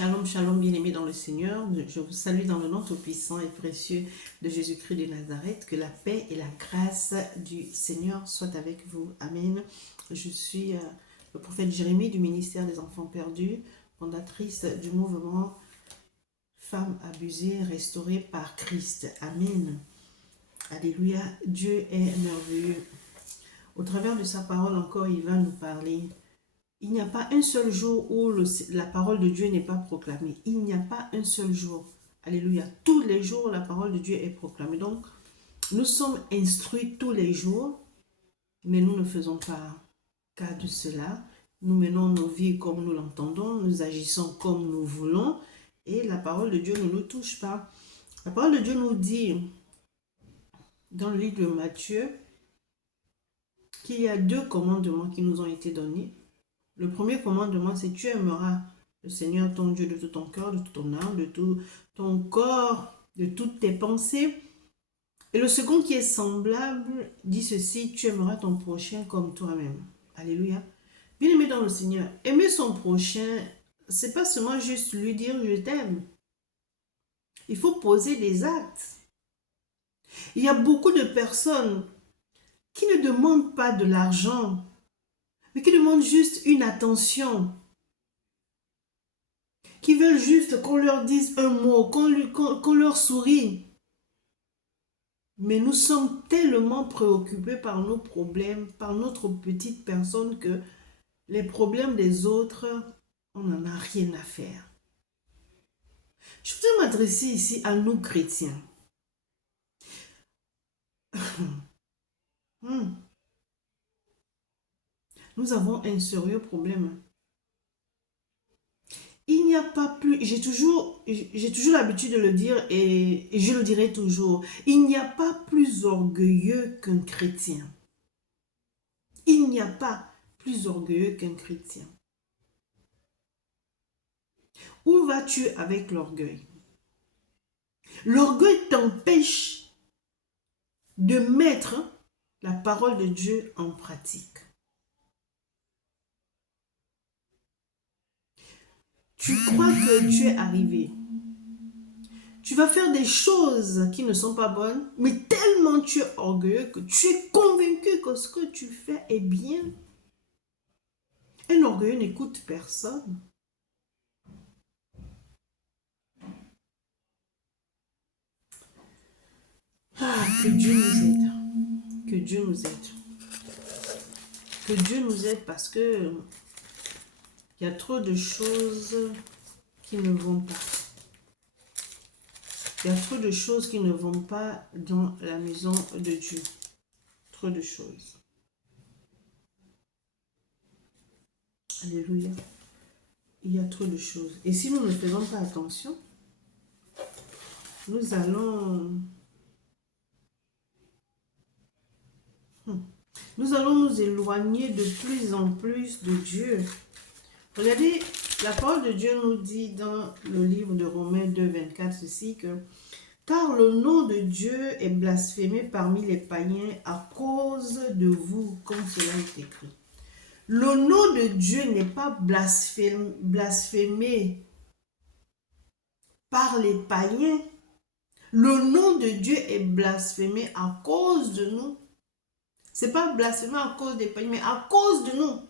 Shalom, shalom, bien-aimés dans le Seigneur. Je vous salue dans le nom tout puissant et précieux de Jésus-Christ de Nazareth. Que la paix et la grâce du Seigneur soient avec vous. Amen. Je suis le prophète Jérémie du ministère des enfants perdus, fondatrice du mouvement Femmes abusées, restaurées par Christ. Amen. Alléluia. Dieu est merveilleux. Au travers de sa parole encore, il va nous parler. Il n'y a pas un seul jour où la parole de Dieu n'est pas proclamée. Il n'y a pas un seul jour. Alléluia. Tous les jours, la parole de Dieu est proclamée. Donc, nous sommes instruits tous les jours, mais nous ne faisons pas cas de cela. Nous menons nos vies comme nous l'entendons, nous agissons comme nous voulons, et la parole de Dieu ne nous touche pas. La parole de Dieu nous dit, dans le livre de Matthieu, qu'il y a 2 commandements qui nous ont été donnés. Le premier commandement, c'est tu aimeras le Seigneur ton Dieu de tout ton cœur, de toute ton âme, de tout ton corps, de toutes tes pensées. Et le second qui est semblable dit ceci, tu aimeras ton prochain comme toi-même. Alléluia. Bien-aimé dans le Seigneur, aimer son prochain, c'est pas seulement juste lui dire je t'aime. Il faut poser des actes. Il y a beaucoup de personnes qui ne demandent pas de l'argent, mais qui demandent juste une attention, qui veulent juste qu'on leur dise un mot, qu'on leur sourie. Mais nous sommes tellement préoccupés par nos problèmes, par notre petite personne, que les problèmes des autres, on n'en a rien à faire. Je voudrais m'adresser ici à nous chrétiens. Nous avons un sérieux problème. Il n'y a pas plus, j'ai toujours l'habitude de le dire et je le dirai toujours, il n'y a pas plus orgueilleux qu'un chrétien. Il n'y a pas plus orgueilleux qu'un chrétien. Où vas-tu avec l'orgueil? L'orgueil t'empêche de mettre la parole de Dieu en pratique. Tu crois que tu es arrivé. Tu vas faire des choses qui ne sont pas bonnes, mais tellement tu es orgueilleux que tu es convaincu que ce que tu fais est bien. Un orgueilleux n'écoute personne. Ah, que Dieu nous aide. Que Dieu nous aide. Que Dieu nous aide parce que il y a trop de choses qui ne vont pas. Il y a trop de choses qui ne vont pas dans la maison de Dieu. Trop de choses. Alléluia. Il y a trop de choses. Et si nous ne faisons pas attention, nous allons nous éloigner de plus en plus de Dieu. Regardez, la parole de Dieu nous dit dans le livre de Romains 2, 24 ceci que car le nom de Dieu est blasphémé parmi les païens à cause de vous, comme cela est écrit. Le nom de Dieu n'est pas blasphémé par les païens. Le nom de Dieu est blasphémé à cause de nous. Ce n'est pas blasphémé à cause des païens, mais à cause de nous.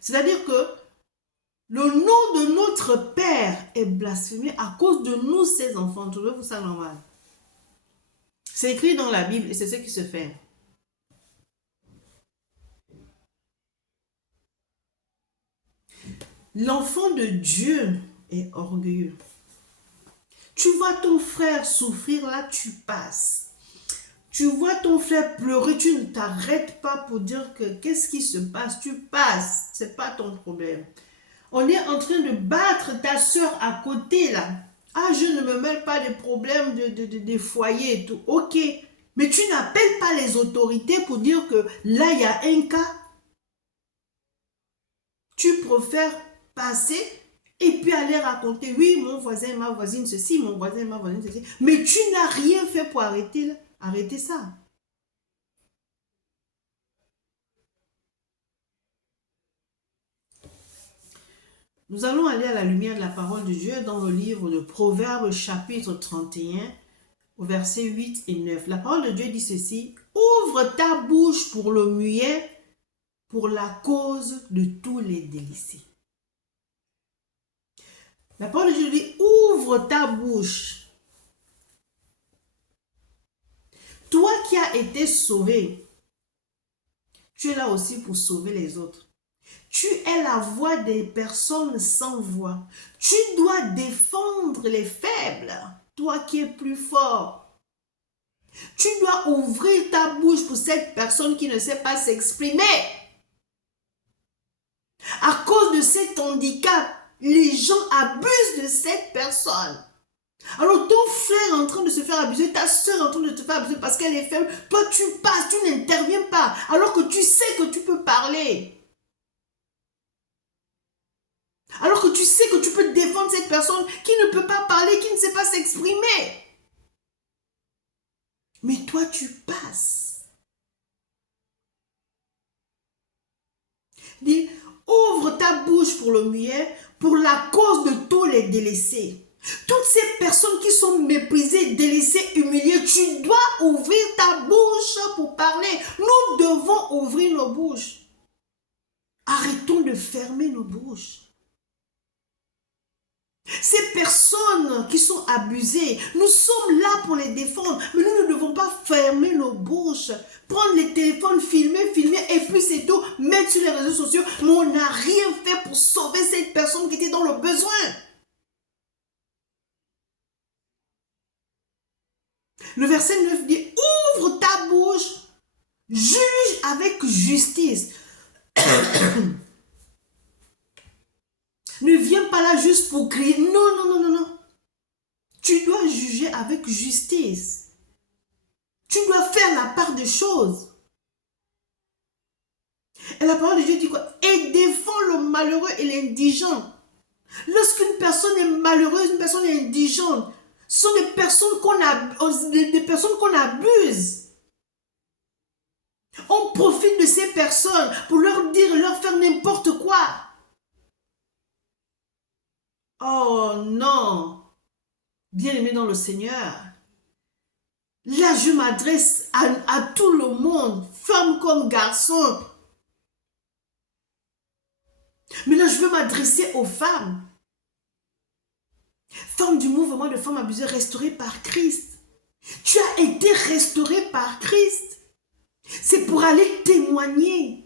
C'est-à-dire que le nom de notre Père est blasphémé à cause de nous, ses enfants. Trouvez-vous ça normal? C'est écrit dans la Bible et c'est ce qui se fait. L'enfant de Dieu est orgueilleux. Tu vois ton frère souffrir, là tu passes. Tu vois ton frère pleurer, tu ne t'arrêtes pas pour dire que qu'est-ce qui se passe, tu passes. Ce n'est pas ton problème. On est en train de battre ta soeur à côté là. Ah, je ne me mêle pas des problèmes de foyer et tout. Ok, mais tu n'appelles pas les autorités pour dire que là, il y a un cas. Tu préfères passer et puis aller raconter, oui, mon voisin, ma voisine, ceci, mon voisin, ma voisine, ceci. Mais tu n'as rien fait pour arrêter ça. Nous allons aller à la lumière de la parole de Dieu dans le livre de Proverbes chapitre 31 au verset 8 et 9. La parole de Dieu dit ceci: ouvre ta bouche pour le muet, pour la cause de tous les délices. La parole de Dieu dit: ouvre ta bouche. Toi qui as été sauvé, tu es là aussi pour sauver les autres. Tu es la voix des personnes sans voix. Tu dois défendre les faibles, toi qui es plus fort. Tu dois ouvrir ta bouche pour cette personne qui ne sait pas s'exprimer. À cause de cet handicap, les gens abusent de cette personne. Alors ton frère est en train de se faire abuser, ta soeur est en train de te faire abuser parce qu'elle est faible. Toi tu passes, tu n'interviens pas, alors que tu sais que tu peux parler. Alors que tu sais que tu peux défendre cette personne qui ne peut pas parler, qui ne sait pas s'exprimer. Mais toi tu passes. Dis, ouvre ta bouche pour le muet, pour la cause de tous les délaissés. Toutes ces personnes qui sont méprisées, délaissées, humiliées, tu dois ouvrir ta bouche pour parler. Nous devons ouvrir nos bouches. Arrêtons de fermer nos bouches. Ces personnes qui sont abusées, nous sommes là pour les défendre, mais nous ne devons pas fermer nos bouches, prendre les téléphones, filmer, et puis c'est tout, mettre sur les réseaux sociaux, mais on n'a rien fait pour sauver cette personne qui était dans le besoin. Le verset 9 dit, ouvre ta bouche, juge avec justice. Ne viens pas là juste pour crier. Non, non, non, non, non. Tu dois juger avec justice. Tu dois faire la part des choses. Et la parole de Dieu dit quoi? Et défend le malheureux et l'indigent. Lorsqu'une personne est malheureuse, une personne est indigente, ce sont des personnes qu'on abuse. On profite de ces personnes pour leur dire, leur faire n'importe quoi. Oh non, bien-aimé dans le Seigneur, là je m'adresse à tout le monde, femme comme garçon. Mais là je veux m'adresser aux femmes. Femmes du mouvement de femmes abusées restaurées par Christ. Tu as été restaurée par Christ. C'est pour aller témoigner.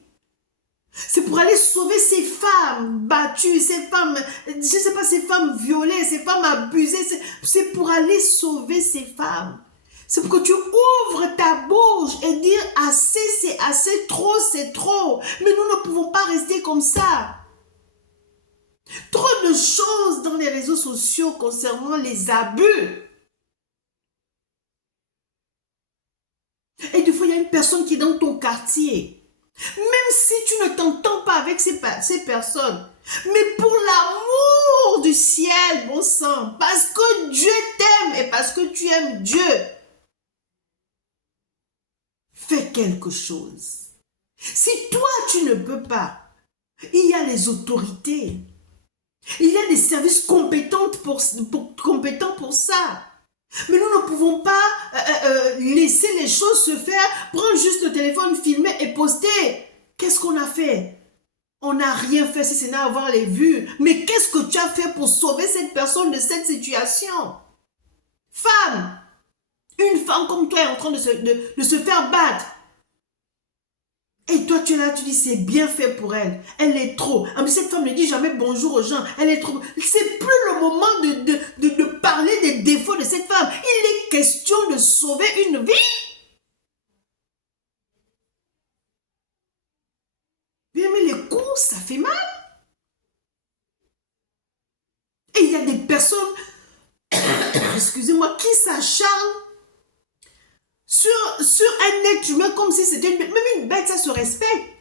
C'est pour aller sauver ces femmes battues, ces femmes, je ne sais pas, ces femmes violées, ces femmes abusées. C'est pour aller sauver ces femmes. C'est pour que tu ouvres ta bouche et dire assez, c'est assez, trop, c'est trop. Mais nous ne pouvons pas rester comme ça. Trop de choses dans les réseaux sociaux concernant les abus. Et des fois, il y a une personne qui est dans ton quartier. Même si tu ne t'entends pas avec ces personnes, mais pour l'amour du ciel, bon sang, parce que Dieu t'aime et parce que tu aimes Dieu, fais quelque chose. Si toi, tu ne peux pas, il y a les autorités. Il y a des services compétents pour ça. Mais nous ne pouvons pas laisser les choses se faire, prendre juste le téléphone, filmer et poster. Qu'est-ce qu'on a fait? On n'a rien fait si ce n'est avoir les vues. Mais qu'est-ce que tu as fait pour sauver cette personne de cette situation? Femme, une femme comme toi est en train de se faire battre. Et toi, tu es là, tu dis, c'est bien fait pour elle. Elle est trop. Mais cette femme ne dit jamais bonjour aux gens. Elle est trop. C'est plus le moment de parler des défauts de cette femme. Il est question de sauver une vie. Bien, mais les coups, ça fait mal. Et il y a des personnes, excusez-moi, qui s'acharnent sur un être humain comme si c'était une bête. Même une bête, ça se respecte.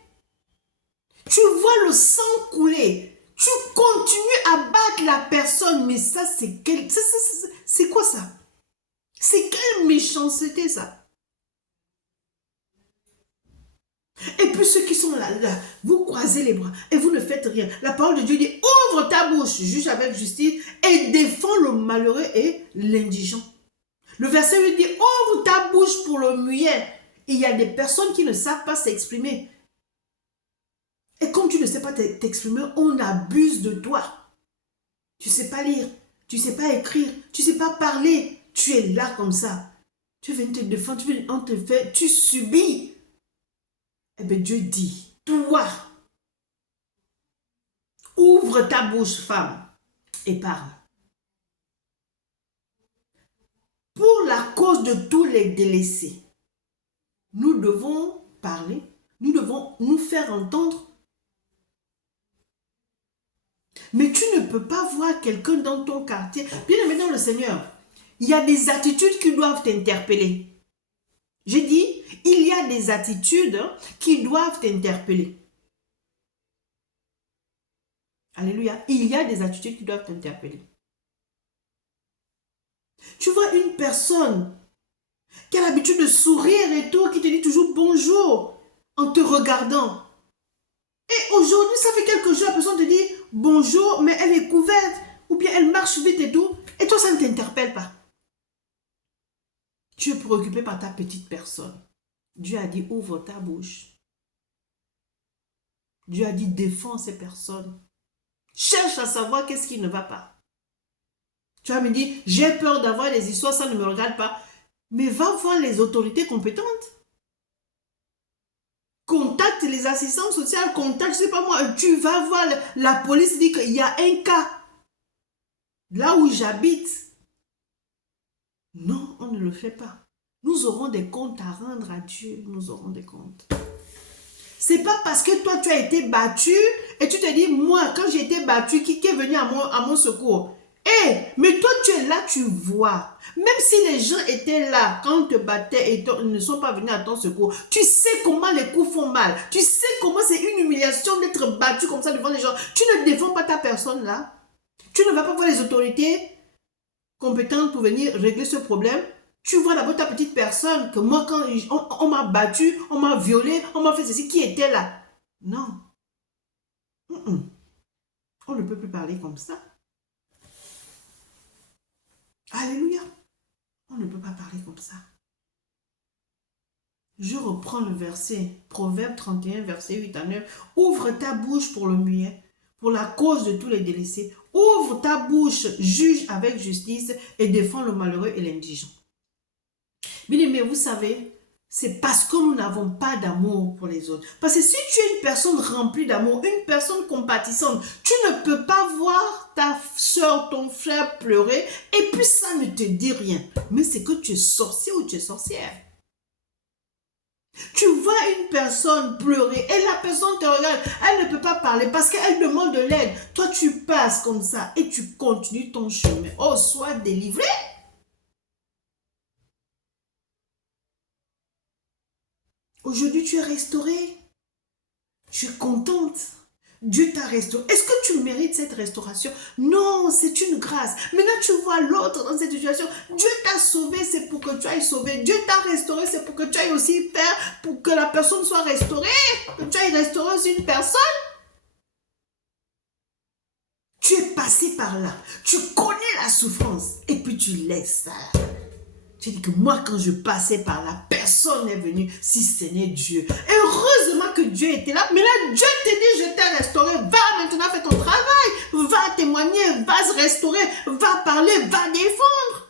Tu vois le sang couler. Tu continues à battre la personne. Mais ça, c'est quoi ça? C'est quelle méchanceté ça? Et puis ceux qui sont là, vous croisez les bras et vous ne faites rien. La parole de Dieu dit, ouvre ta bouche, juge avec justice et défends le malheureux et l'indigent. Le verset 8 dit, ouvre ta bouche pour le muet. Il y a des personnes qui ne savent pas s'exprimer. Et comme tu ne sais pas t'exprimer, on abuse de toi. Tu ne sais pas lire, tu ne sais pas écrire, tu ne sais pas parler. Tu es là comme ça. Tu viens te défendre, on te fait, tu subis. Eh bien, Dieu dit, toi, ouvre ta bouche, femme, et parle. Pour la cause de tous les délaissés, nous devons parler, nous devons nous faire entendre. Mais tu ne peux pas voir quelqu'un dans ton quartier. Bien aimé dans le Seigneur, il y a des attitudes qui doivent t'interpeller. J'ai dit, il y a des attitudes qui doivent t'interpeller. Alléluia. Il y a des attitudes qui doivent t'interpeller. Tu vois une personne qui a l'habitude de sourire et tout, qui te dit toujours bonjour en te regardant. Et aujourd'hui, ça fait quelques jours, la personne te dit bonjour, mais elle est couverte, ou bien elle marche vite et tout, et toi, ça ne t'interpelle pas. Tu es préoccupé par ta petite personne. Dieu a dit ouvre ta bouche. Dieu a dit défends ces personnes. Cherche à savoir qu'est-ce qui ne va pas. Tu vas me dire, j'ai peur d'avoir des histoires, ça ne me regarde pas. Mais va voir les autorités compétentes. Contacte les assistants sociaux, contacte, je ne sais pas moi, tu vas voir, la police dit qu'il y a un cas. Là où j'habite. Non, on ne le fait pas. Nous aurons des comptes à rendre à Dieu. Nous aurons des comptes. C'est pas parce que toi, tu as été battu et tu te dis, moi, quand j'ai été battu, qui est venu à mon secours? Mais toi, tu es là, tu vois. Même si les gens étaient là, quand on te battait et ils ne sont pas venus à ton secours, tu sais comment les coups font mal. Tu sais comment c'est une humiliation d'être battu comme ça devant les gens. Tu ne défends pas ta personne là. Tu ne vas pas voir les autorités compétentes pour venir régler ce problème. Tu vois d'abord ta petite personne, que moi, quand on m'a battu, on m'a violé, on m'a fait ceci, qui était là? Non. On ne peut plus parler comme ça. Alléluia. On ne peut pas parler comme ça. Je reprends le verset, Proverbe 31, verset 8 à 9. Ouvre ta bouche pour le muet, pour la cause de tous les délaissés. Ouvre ta bouche, juge avec justice et défends le malheureux et l'indigent. Bien aimé, vous savez, c'est parce que nous n'avons pas d'amour pour les autres. Parce que si tu es une personne remplie d'amour, une personne compatissante, tu ne peux pas voir ta soeur, ton frère pleurer et puis ça ne te dit rien. Mais c'est que tu es sorcier ou tu es sorcière. Tu vois une personne pleurer et la personne te regarde, elle ne peut pas parler parce qu'elle demande de l'aide. Toi, tu passes comme ça et tu continues ton chemin. Oh, sois délivré. Aujourd'hui, tu es restaurée. Tu es contente. Dieu t'a restauré. Est-ce que tu mérites cette restauration? Non, c'est une grâce. Maintenant, tu vois l'autre dans cette situation. Dieu t'a sauvé, c'est pour que tu ailles sauver. Dieu t'a restauré, c'est pour que tu ailles aussi faire, pour que la personne soit restaurée. Que tu ailles restaurer aussi une personne. Tu es passé par là. Tu connais la souffrance. Et puis tu laisses ça. Tu dis que moi, quand je passais par là, personne n'est venu si ce n'est Dieu. Et heureusement que Dieu était là. Mais là, Dieu te dit, je t'ai restauré. Va maintenant faire ton travail. Va témoigner, va se restaurer, va parler, va défendre.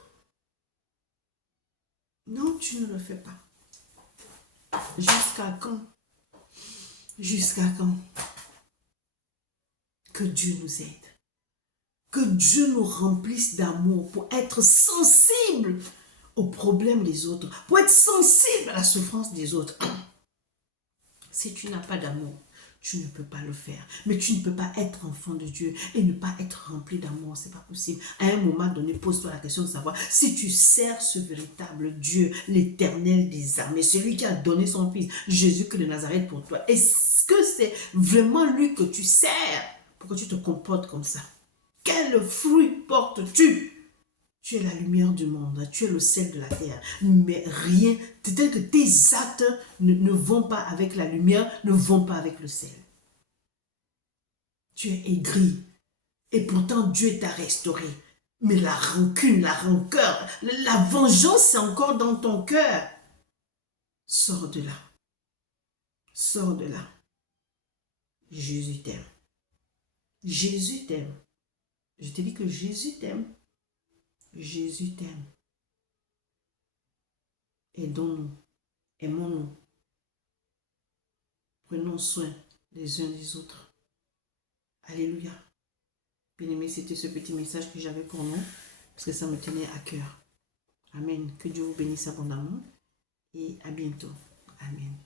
Non, tu ne le fais pas. Jusqu'à quand? Jusqu'à quand? Que Dieu nous aide. Que Dieu nous remplisse d'amour pour être sensible aux problèmes des autres, pour être sensible à la souffrance des autres. Si tu n'as pas d'amour, tu ne peux pas le faire. Mais tu ne peux pas être enfant de Dieu et ne pas être rempli d'amour. C'est pas possible. À un moment donné, pose-toi la question de savoir si tu sers ce véritable Dieu, l'Éternel des armées, celui qui a donné son Fils, Jésus-Christ de Nazareth pour toi. Est-ce que c'est vraiment lui que tu sers pour que tu te comportes comme ça? Quel fruit portes-tu? Tu es la lumière du monde, tu es le sel de la terre. Mais rien, peut-être que tes actes ne vont pas avec la lumière, ne vont pas avec le sel. Tu es aigri. Et pourtant, Dieu t'a restauré. Mais la rancune, la rancœur, la vengeance est encore dans ton cœur. Sors de là. Sors de là. Jésus t'aime. Jésus t'aime. Je te dis que Jésus t'aime. Jésus t'aime. Aidons-nous. Aimons-nous. Prenons soin les uns des autres. Alléluia. Bien-aimé, c'était ce petit message que j'avais pour nous, parce que ça me tenait à cœur. Amen. Que Dieu vous bénisse abondamment et à bientôt. Amen.